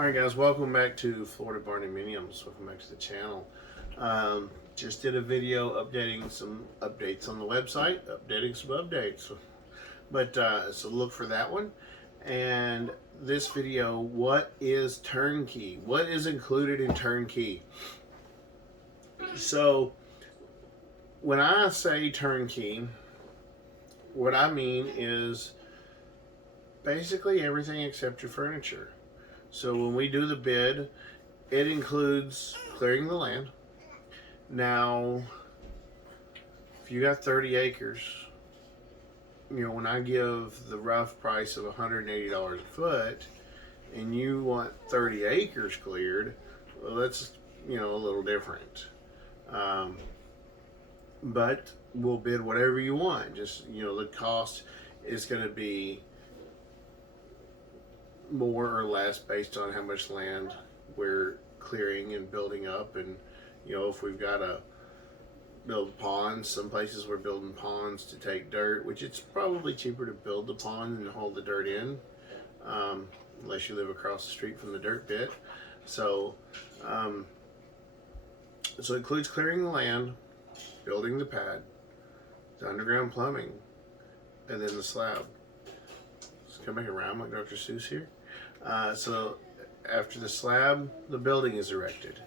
Alright guys, welcome back to Florida Barnuminiums. Welcome back to the channel. Just did a video updating some updates on the website, updating some updates. But so look for that one. And this video, what is turnkey? What is included in turnkey? So when I say turnkey, what I mean is basically everything except your furniture. So when we do the bid, it includes clearing the land. Now, if you got 30 acres, you know, when I give the rough price of $180 a foot, and you want 30 acres cleared, well, that's, you know, a little different. But we'll bid whatever you want. Just, you know, the cost is going to be more or less based on how much land we're clearing and building up. And you know, if we've got to build ponds, some places we're building ponds to take dirt, which it's probably cheaper to build the pond than to hold the dirt in, unless you live across the street from the dirt pit. So so it includes clearing the land, building the pad, the underground plumbing, and then the slab. Let's come back around like Dr. Seuss here. So after the slab, the building is erected.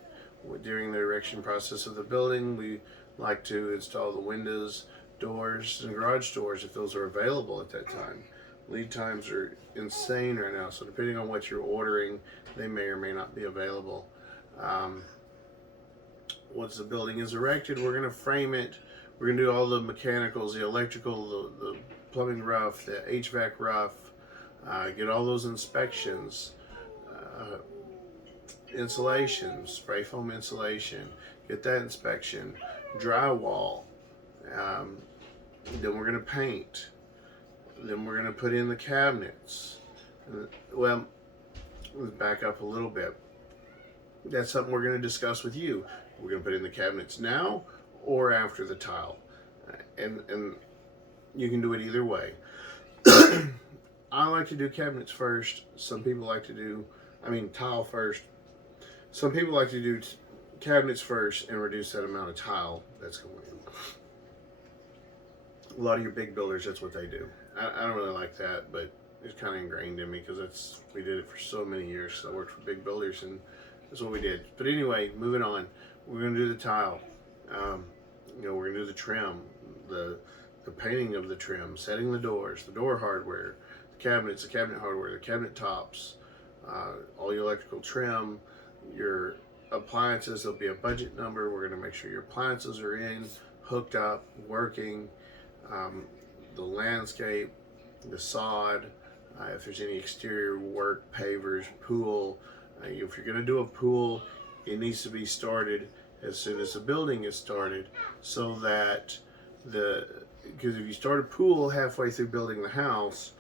During the erection process of the building, we like to install the windows, doors, and garage doors if those are available at that time. Lead times are insane right now, so depending on what you're ordering, they may or may not be available. Once the building is erected, we're going to frame it. We're going to do all the mechanicals, the electrical, the plumbing rough, the HVAC rough, get all those inspections, insulation, spray foam insulation, get that inspection, drywall, then we're going to paint, then we're going to put in the cabinets. Well, let's back up a little bit. That's something we're going to discuss with you. We're going to put in the cabinets now or after the tile, and you can do it either way. I like to do cabinets first. Some people like to do, tile first. Some people like to do cabinets first and reduce that amount of tile that's going in. A lot of your big builders, that's what they do. I don't really like that, but it's kind of ingrained in me because we did it for so many years. So I worked for big builders and that's what we did. But anyway, moving on. We're going to do the tile. You know, we're going to do the trim, the painting of the trim, setting the doors, the door hardware, the cabinets, the cabinet hardware, the cabinet tops, all your electrical trim, your appliances. There'll be a budget number. We're going to make sure your appliances are in, hooked up, working, the landscape, the sod, if there's any exterior work, pavers, pool. If you're going to do a pool, it needs to be started as soon as the building is started, so that because if you start a pool halfway through building the house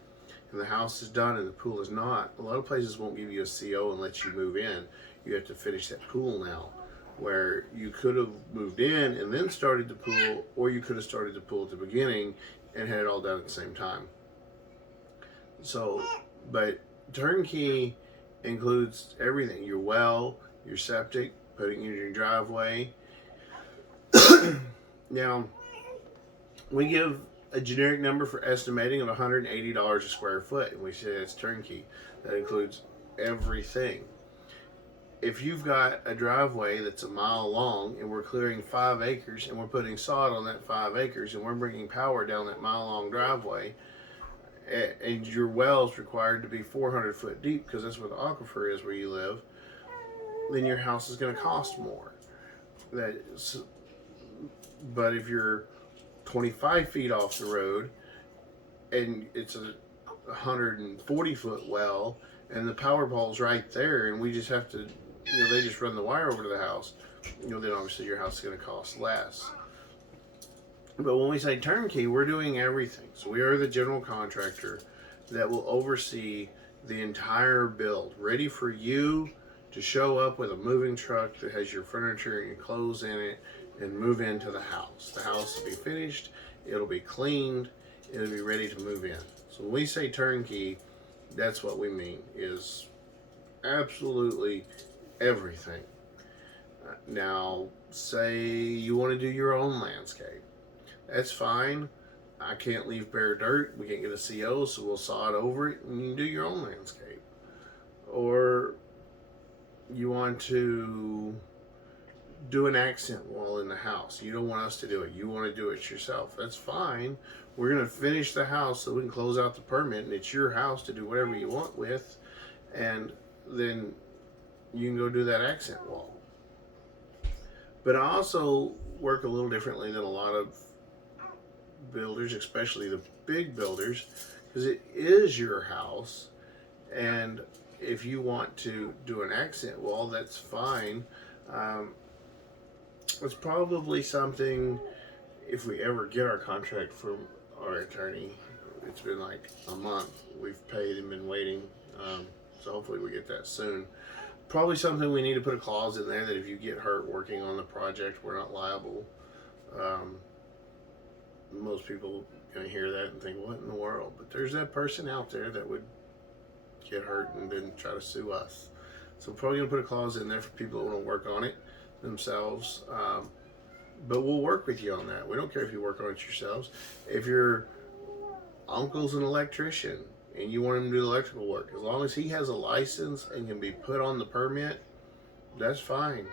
and the house is done and the pool is not, a lot of places won't give you a CO and let you move in. You have to finish that pool now, where you could have moved in and then started the pool, or you could have started the pool at the beginning and had it all done at the same time. So, but turnkey includes everything: your well, your septic, putting in your driveway. Now, we give a generic number for estimating of $180 a square foot, and we say that's turnkey. That includes everything. If you've got a driveway that's a mile long and we're clearing 5 acres and we're putting sod on that 5 acres and we're bringing power down that mile long driveway, and your well's required to be 400 foot deep because that's where the aquifer is where you live, then your house is going to cost more. But if you're 25 feet off the road and it's a 140 foot well and the power pole's right there and we just have to, you know, they just run the wire over to the house, you know, then obviously your house is going to cost less. But when we say turnkey, we're doing everything. So we are the general contractor that will oversee the entire build, ready for you to show up with a moving truck that has your furniture and your clothes in it and move into the house. The house will be finished, it'll be cleaned, it'll be ready to move in. So when we say turnkey, that's what we mean, is absolutely everything. Now, say you want to do your own landscape. That's fine. I can't leave bare dirt. We can't get a CO, so we'll sod over it and you can do your own landscape. Or you want to do an accent wall in the house. You don't want us to do it. You want to do it yourself. That's fine. We're going to finish the house so we can close out the permit, and it's your house to do whatever you want with, and then you can go do that accent wall. But I also work a little differently than a lot of builders, especially the big builders, because it is your house, and if you want to do an accent wall, that's fine. It's probably something, if we ever get our contract from our attorney, it's been like a month. We've paid and been waiting, so hopefully we get that soon. Probably something we need to put a clause in there that if you get hurt working on the project, we're not liable. Most people are going to hear that and think, what in the world? But there's that person out there that would get hurt and then try to sue us. So I'm probably going to put a clause in there for people that want to work on it themselves. But we'll work with you on that. We don't care if you work on it yourselves. If your uncle's an electrician and you want him to do electrical work, as long as he has a license and can be put on the permit, that's fine.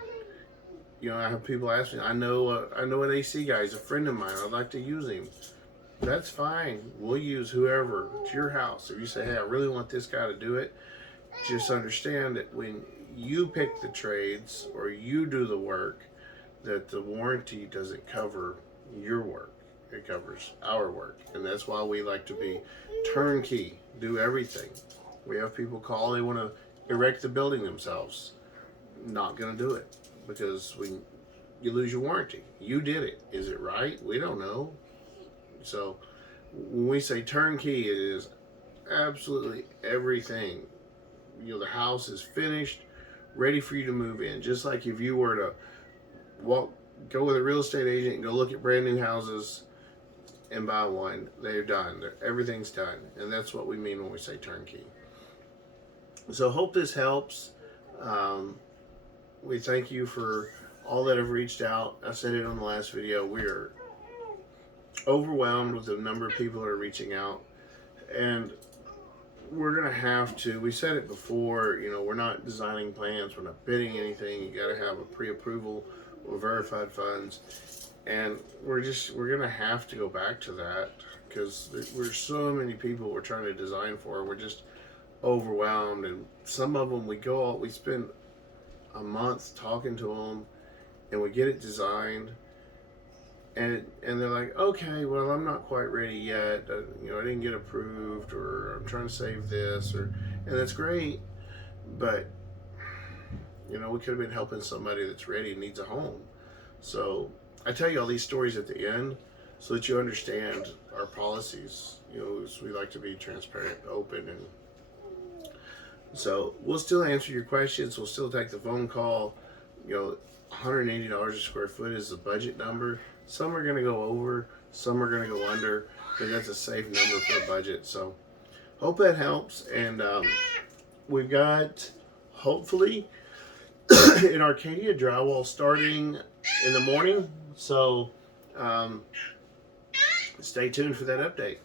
You know, I have people ask me, I know an AC guy, he's a friend of mine, I'd like to use him. That's fine. We'll use whoever. It's your house. If you say, hey, I really want this guy to do it, just understand that when you pick the trades or you do the work, that the warranty doesn't cover your work. It covers our work. And that's why we like to be turnkey, do everything. We have people call, they want to erect the building themselves. Not going to do it because you lose your warranty. You did it. Is it right? We don't know. So when we say turnkey, it is absolutely everything. You know, the house is finished, ready for you to move in. Just like if you were to go with a real estate agent and go look at brand new houses and buy one, they're done. Everything's done. And that's what we mean when we say turnkey. So hope this helps. We thank you for all that have reached out. I said it on the last video. We are overwhelmed with the number of people that are reaching out. And we're going to have to, we said it before, you know, we're not designing plans, we're not bidding anything. You got to have a pre-approval or verified funds. And we're going to have to go back to that because we're so many people we're trying to design for. We're just overwhelmed. And some of them we spend a month talking to them and we get it designed. And they're like, okay, well, I'm not quite ready yet. You know, I didn't get approved, or I'm trying to save this, and that's great. But you know, we could have been helping somebody that's ready and needs a home. So I tell you all these stories at the end so that you understand our policies. You know, so we like to be transparent, open, and so we'll still answer your questions. We'll still take the phone call. You know, $180 a square foot is the budget number. Some are going to go over, some are going to go under, but that's a safe number for a budget. So hope that helps. And we've got, hopefully, in Arcadia, drywall starting in the morning. So stay tuned for that update.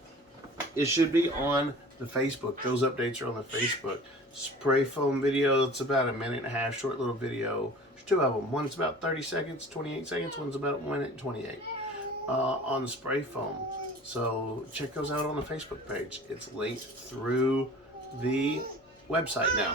It should be on the Facebook. Those updates are on the Facebook. Spray foam video, it's about a minute and a half, short little video. There's two of them. One's about 30 seconds, 28 seconds. One's about 1 minute and 28 on the spray foam. So check those out on the Facebook page. It's linked through the website now.